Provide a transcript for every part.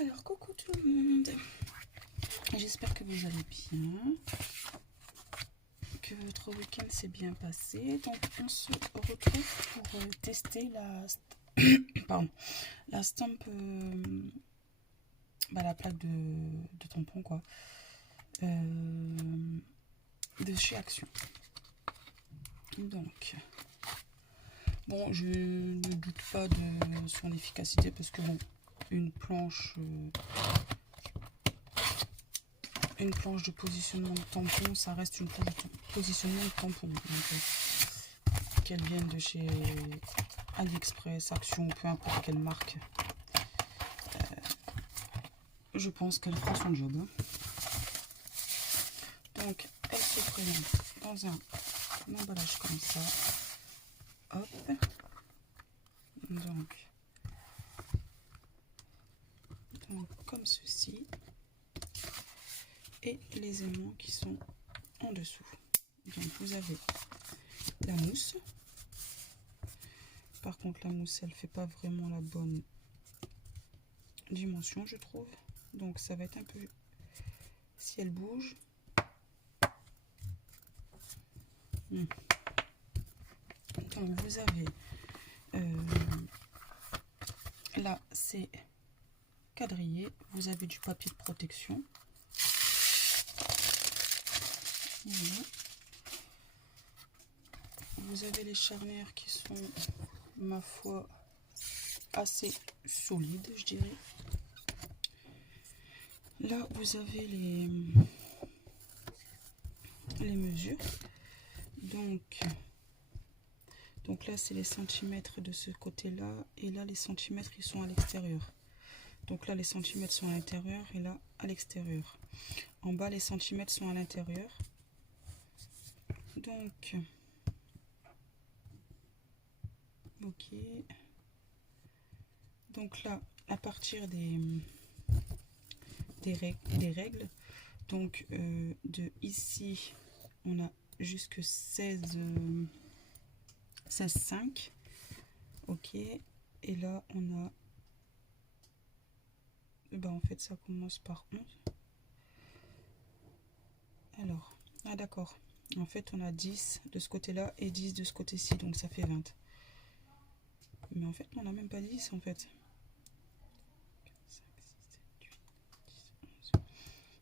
Alors, coucou tout le monde. J'espère que vous allez bien, que votre week-end s'est bien passé. Donc, on se retrouve pour tester la stamp, la plaque de tampon, quoi, de chez Action. Donc, bon, je ne doute pas de son efficacité parce que bon, une planche de positionnement de tampon, ça reste une planche de positionnement de tampon. Donc, qu'elle vienne de chez AliExpress, Action, peu importe quelle marque, je pense qu'elle fera son job. Donc, elle se présente dans un emballage comme ça. Hop. Donc comme ceci. Et les aimants qui sont en dessous. Donc vous avez la mousse. Par contre la mousse elle fait pas vraiment la bonne dimension je trouve. Donc ça va être un peu, si elle bouge. Donc vous avez là c'est quadrillé. Vous avez du papier de protection. Voilà. Vous avez les charnières qui sont, ma foi, assez solides, je dirais. Là, vous avez les mesures. Donc là, c'est les centimètres de ce côté-là. Et là, les centimètres, ils sont à l'extérieur. Donc là, les centimètres sont à l'intérieur et là, à l'extérieur. En bas, les centimètres sont à l'intérieur. Donc, ok. Donc là, à partir des règles, donc de ici, on a jusque 16,5. Ok. Et là, on a... en fait, ça commence par 11. Alors, ah d'accord. En fait, on a 10 de ce côté-là et 10 de ce côté-ci, donc ça fait 20. Mais en fait, on n'a même pas 10 en fait.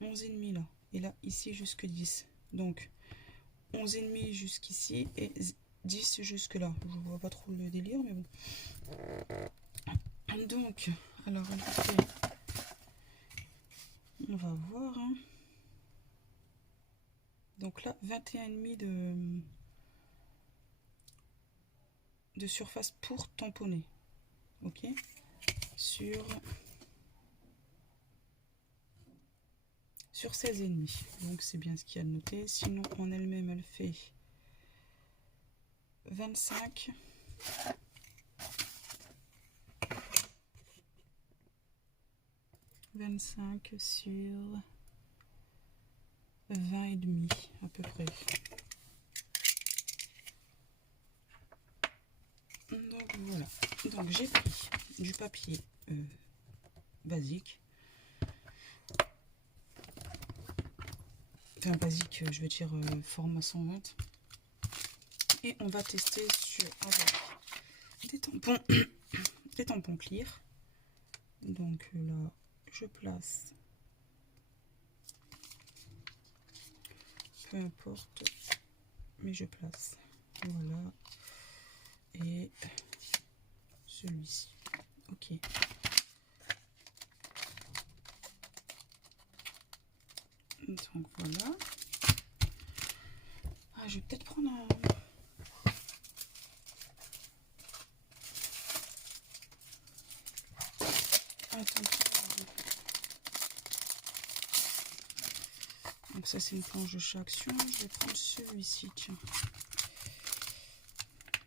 11,5 là. Et là, ici, jusque 10. Donc, 11,5 jusqu'ici et 10 jusque là. Je vois pas trop le délire, mais bon. Donc, alors, on va voir. Hein. Donc là, 21,5 de surface pour tamponner. Ok. Sur 16,5. Donc c'est bien ce qu'il y a de noté. Sinon, en elle-même, elle fait 25. Sur 20,5 à peu près. Donc voilà. Donc j'ai pris du papier basique. Enfin basique, je veux dire format 120. Et on va tester avec des tampons clear. Donc là, je place, peu importe, mais je place. Voilà. Et celui-ci. Ok. Donc voilà. Ah, je vais peut-être prendre un... Donc ça c'est une planche de chez Action. Je vais prendre celui-ci. Tiens.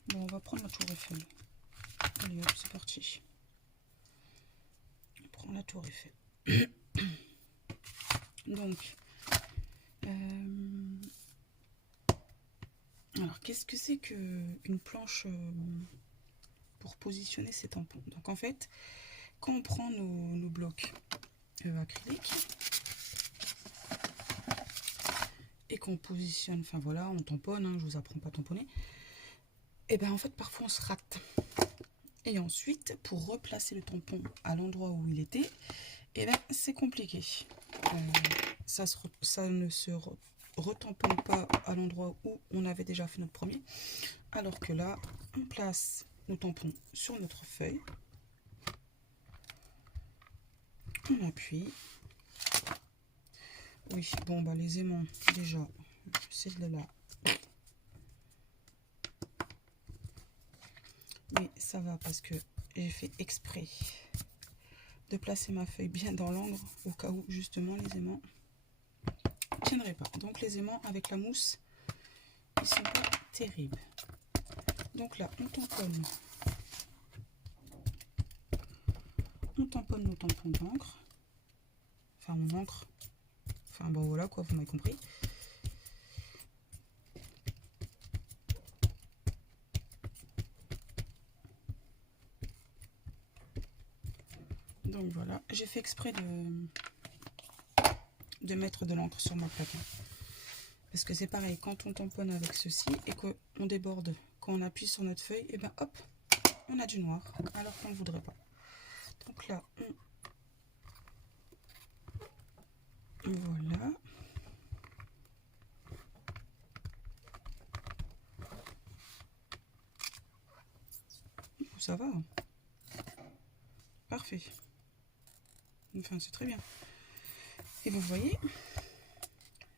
Bon, on va prendre la tour Eiffel. Allez hop, c'est parti. On prend la tour Eiffel. Donc, alors qu'est-ce que c'est qu'une planche pour positionner ces tampons? Donc en fait, quand on prend nos blocs acryliques et qu'on positionne, enfin voilà, on tamponne, hein, je vous apprends pas à tamponner, et ben en fait parfois on se rate. Et ensuite, pour replacer le tampon à l'endroit où il était, et ben c'est compliqué. Ça ne se retamponne pas à l'endroit où on avait déjà fait notre premier. Alors que là, on place nos tampons sur notre feuille. On appuie. Oui, bon, bah les aimants, déjà, c'est de là. Mais ça va parce que j'ai fait exprès de placer ma feuille bien dans l'angle au cas où, justement, les aimants ne tiendraient pas. Donc, les aimants avec la mousse, ils sont pas terribles. Donc là, on tamponne nos tampons d'encre. Enfin, mon encre. Enfin, bon, voilà, quoi, vous m'avez compris. Donc voilà, j'ai fait exprès de mettre de l'encre sur ma plaque. Parce que c'est pareil, quand on tamponne avec ceci et qu'on déborde, quand on appuie sur notre feuille, et ben hop, on a du noir, alors qu'on ne voudrait pas. Donc là, voilà. Ça va. Parfait. Enfin, c'est très bien. Et vous voyez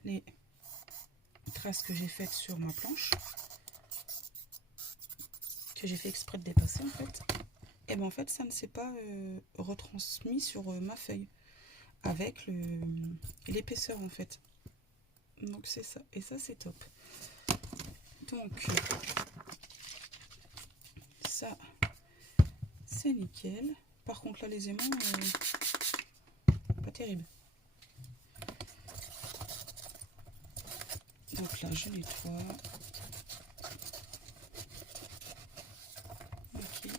les traces que j'ai faites sur ma planche, que j'ai fait exprès de dépasser en fait. Et bien en fait, ça ne s'est pas retransmis sur ma feuille avec l'épaisseur en fait. Donc c'est ça. Et ça, c'est top. Donc ça, c'est nickel. Par contre là, les aimants, pas terrible. Donc là, je nettoie. Ok.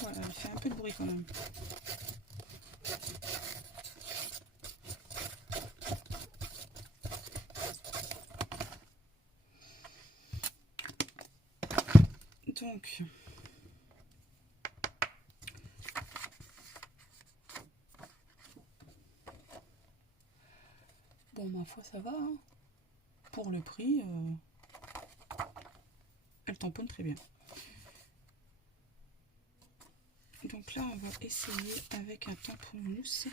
Voilà, il fait un peu de bruit quand même. Donc, bon, ma foi, ça va. Hein. Pour le prix, elle tamponne très bien. Donc là, on va essayer avec un tampon mousse.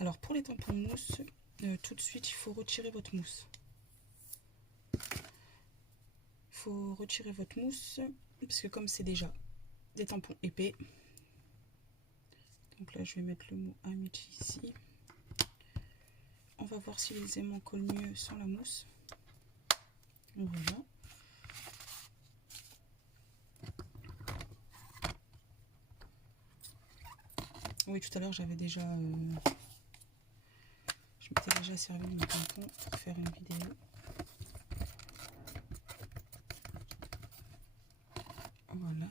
Alors, pour les tampons mousse, tout de suite, il faut retirer votre mousse. Il faut retirer votre mousse, parce que comme c'est déjà des tampons épais, donc là, je vais mettre le mot amitié ici. On va voir si les aimants collent mieux sans la mousse. Voilà. Oui, tout à l'heure, j'avais déjà... je m'étais déjà servi de mon tampon pour faire une vidéo. Voilà.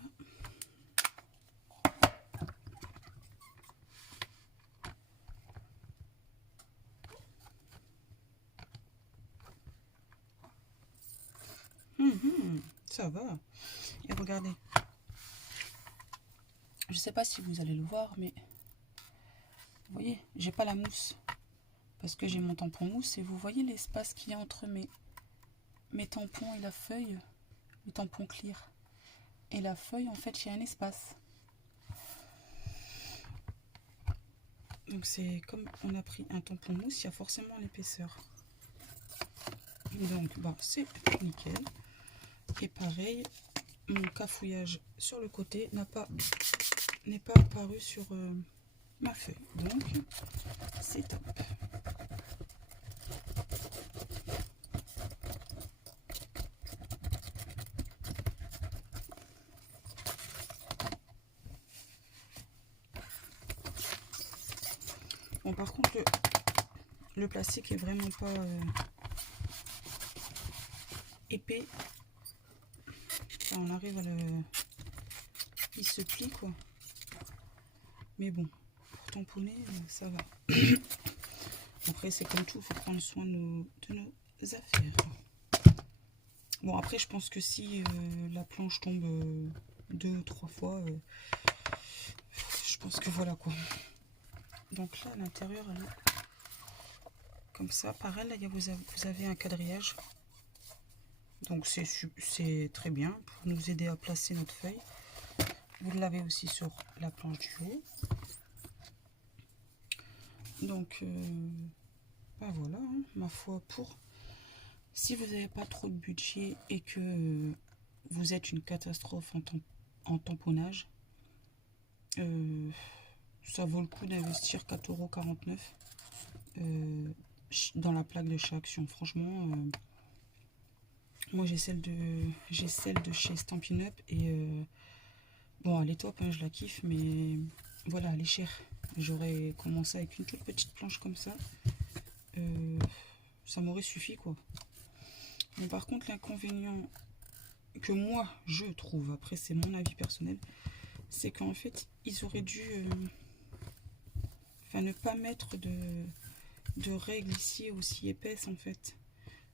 Ça va. Et regardez. Je sais pas si vous allez le voir, mais vous voyez, j'ai pas la mousse parce que j'ai mon tampon mousse et vous voyez l'espace qu'il y a entre mes tampons et la feuille, le tampon clear et la feuille, en fait, il y a un espace. Donc c'est comme on a pris un tampon mousse, il y a forcément l'épaisseur. Donc bah c'est nickel. Et pareil, mon cafouillage sur le côté n'est pas apparu sur ma feuille. Donc c'est top. Bon, par contre, le plastique est vraiment pas épais. Enfin, on arrive à il se plie quoi. Mais bon, pour tamponner, ça va. Après, c'est comme tout, il faut prendre soin de nos affaires. Bon, après, je pense que si la planche tombe 2 ou 3 fois, je pense que voilà quoi. Donc là, à l'intérieur, elle est comme ça. Pareil, là, vous avez un quadrillage. Donc c'est très bien pour nous aider à placer notre feuille. Vous l'avez aussi sur la planche du haut. Donc, ben voilà, hein, ma foi, pour... Si vous n'avez pas trop de budget et que vous êtes une catastrophe en tamponnage, ça vaut le coup d'investir 4,49 € dans la plaque de chez Action. Franchement, moi j'ai celle de chez Stampin' Up et bon, elle est top, hein, je la kiffe, mais voilà, elle est chère. J'aurais commencé avec une toute petite planche comme ça, ça m'aurait suffi quoi. Mais par contre, l'inconvénient que moi je trouve, après c'est mon avis personnel, c'est qu'en fait ils auraient dû ne pas mettre de règles ici aussi épaisses en fait,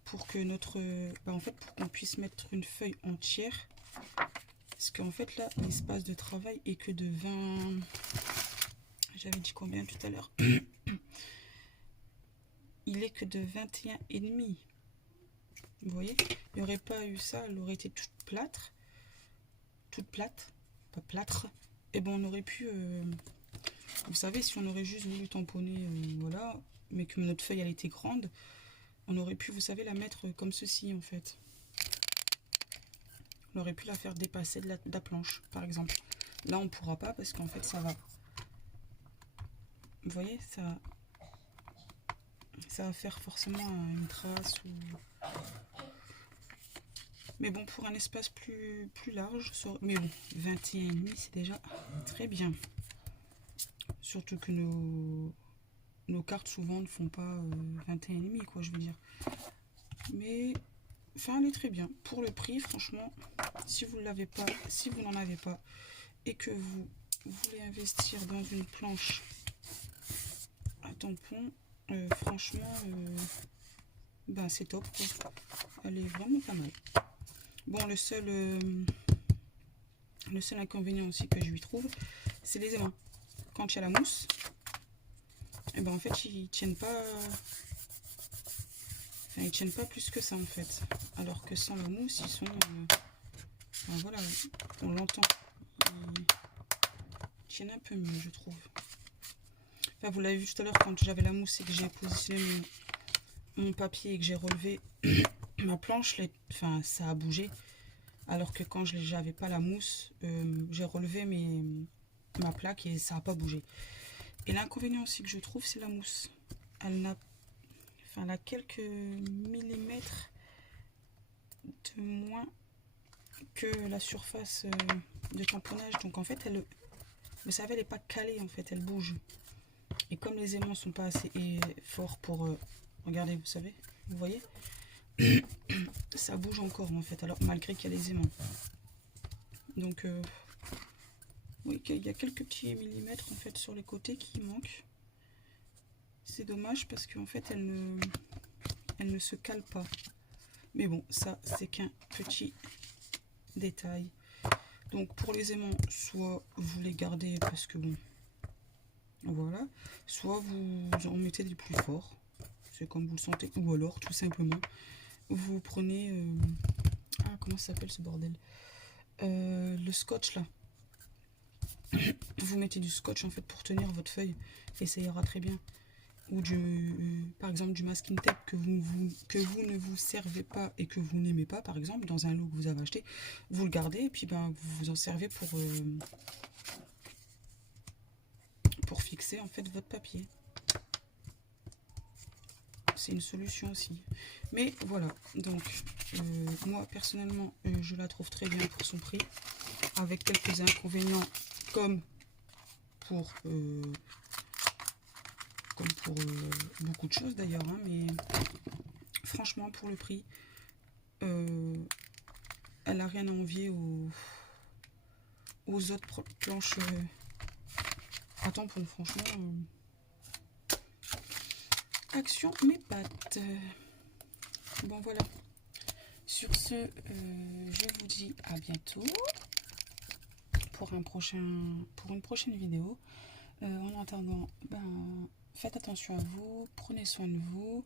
pour que notre en fait pour qu'on puisse mettre une feuille entière, parce qu'en fait là l'espace de travail est que de 20, j'avais dit combien tout à l'heure, il est que de 21,5. Vous voyez, il n'y aurait pas eu ça, elle aurait été toute plate, pas plâtre, et bon on aurait pu, vous savez, si on aurait juste voulu tamponner, voilà, mais que notre feuille elle était grande, on aurait pu, vous savez, la mettre comme ceci en fait. On aurait pu la faire dépasser de la planche, par exemple. Là on pourra pas parce qu'en fait ça va, vous voyez, ça va faire forcément une trace ou... Mais bon, pour un espace plus large, mais bon, 21,5 c'est déjà très bien. Surtout que nos cartes souvent ne font pas 21,5 quoi, je veux dire. Mais enfin, elle est très bien. Pour le prix, franchement, si vous l'avez pas, si vous n'en avez pas et que vous voulez investir dans une planche à tampon, franchement, ben c'est top quoi. Elle est vraiment pas mal. Bon, le seul inconvénient aussi que je lui trouve, c'est les aimants. Quand il y a la mousse, et ben en fait ils tiennent pas, enfin, ils tiennent pas plus que ça en fait. Alors que sans la mousse, ils sont, enfin, voilà, on l'entend, ils tiennent un peu mieux, je trouve. Enfin, vous l'avez vu tout à l'heure quand j'avais la mousse et que j'ai positionné mon papier et que j'ai relevé ma planche, enfin ça a bougé. Alors que quand j'avais pas la mousse, j'ai relevé ma plaque et ça n'a pas bougé. Et l'inconvénient aussi que je trouve, c'est la mousse. Elle a quelques millimètres de moins que la surface de tamponnage. Donc en fait, vous savez, elle n'est pas calée, en fait, elle bouge. Et comme les aimants sont pas assez forts pour... regardez, vous savez, vous voyez, ça bouge encore en fait, alors malgré qu'il y a des aimants. Donc oui, il y a quelques petits millimètres en fait sur les côtés qui manquent. C'est dommage parce qu'en fait elle ne se cale pas. Mais bon, ça c'est qu'un petit détail. Donc pour les aimants, soit vous les gardez parce que bon, voilà, soit vous en mettez des plus forts, c'est comme vous le sentez, ou alors tout simplement vous prenez comment ça s'appelle ce bordel, le scotch là, vous mettez du scotch en fait pour tenir votre feuille et ça ira très bien, ou par exemple du masking tape que vous ne vous servez pas et que vous n'aimez pas, par exemple dans un lot que vous avez acheté, vous le gardez et puis ben vous vous en servez pour fixer en fait votre papier. C'est une solution aussi. Mais voilà, donc moi personnellement je la trouve très bien pour son prix, avec quelques inconvénients comme pour beaucoup de choses d'ailleurs, hein, mais franchement pour le prix, elle a rien à envier aux autres planches à tampon. Franchement, action mes pattes. Bon voilà. Sur ce, je vous dis à bientôt pour une prochaine vidéo. En attendant, faites attention à vous, prenez soin de vous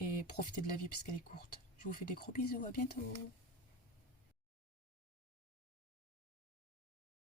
et profitez de la vie puisqu'elle est courte. Je vous fais des gros bisous, à bientôt.